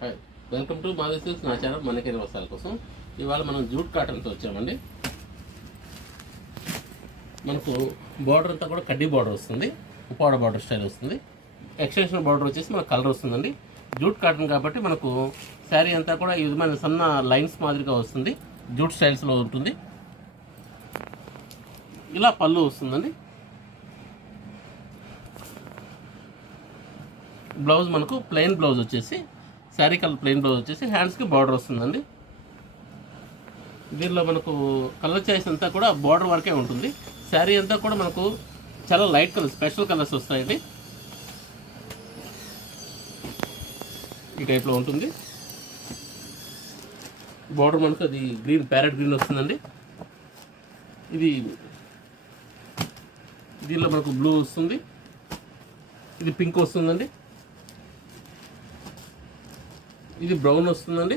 Hi, welcome to Madhavi silks నా channel మనకేరి వస్త్రాల కోసం. ఇవాళ మనం జూట్ కాటన్తో వచ్చామండి. మనకు బార్డర్ అంతా కూడా కడ్డీ బార్డర్ వస్తుంది, ఉప్పాడ బార్డర్ స్టైల్ వస్తుంది. ఎక్స్టెన్షన్ బార్డర్ వచ్చేసి మనకు కలర్ వస్తుందండి. జూట్ కాటన్ కాబట్టి మనకు శారీ అంతా కూడా ఈ విధమైన సన్న లైన్స్ మాదిరిగా వస్తుంది, జూట్ స్టైల్స్లో ఉంటుంది. ఇలా పళ్ళు వస్తుందండి. బ్లౌజ్ మనకు ప్లెయిన్ బ్లౌజ్ వచ్చేసి శారీ కలర్ ప్లెయిన్ బ్లౌజ్ వచ్చేసి హ్యాండ్స్కి బార్డర్ వస్తుందండి. దీనిలో మనకు కలర్ చాయిస్ అంతా కూడా బార్డర్ వరకే ఉంటుంది. శారీ అంతా కూడా మనకు చాలా లైట్ కలర్, స్పెషల్ కలర్స్ వస్తాయండి. ఈ టైప్లో ఉంటుంది. బార్డర్ మనకు అది గ్రీన్, ప్యారెట్ గ్రీన్ వస్తుందండి. ఇది దీనిలో మనకు బ్లూ వస్తుంది, ఇది పింక్ వస్తుందండి, ఇది బ్రౌన్ వస్తుందండి.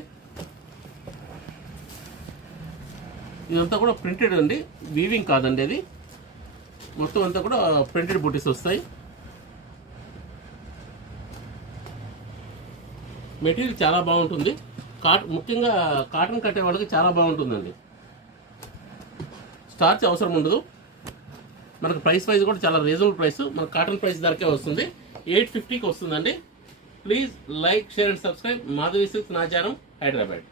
ఇదంతా కూడా ప్రింటెడ్ అండి, వీవింగ్ కాదండి. అది మొత్తం అంతా కూడా ప్రింటెడ్ బూటీస్ వస్తాయి. మెటీరియల్ చాలా బాగుంటుంది. ముఖ్యంగా కాటన్ కట్టే వాళ్ళకి చాలా బాగుంటుందండి. స్టార్చ్ అవసరం ఉండదు. మనకు ప్రైస్ వైజ్ కూడా చాలా రీజనబుల్ ప్రైస్. మనకు కాటన్ ప్రైస్ ధరకే వస్తుంది. 850కి వస్తుందండి. Please like, share and subscribe. Madhavi silks నా ఛానల్, హైదరాబాద్.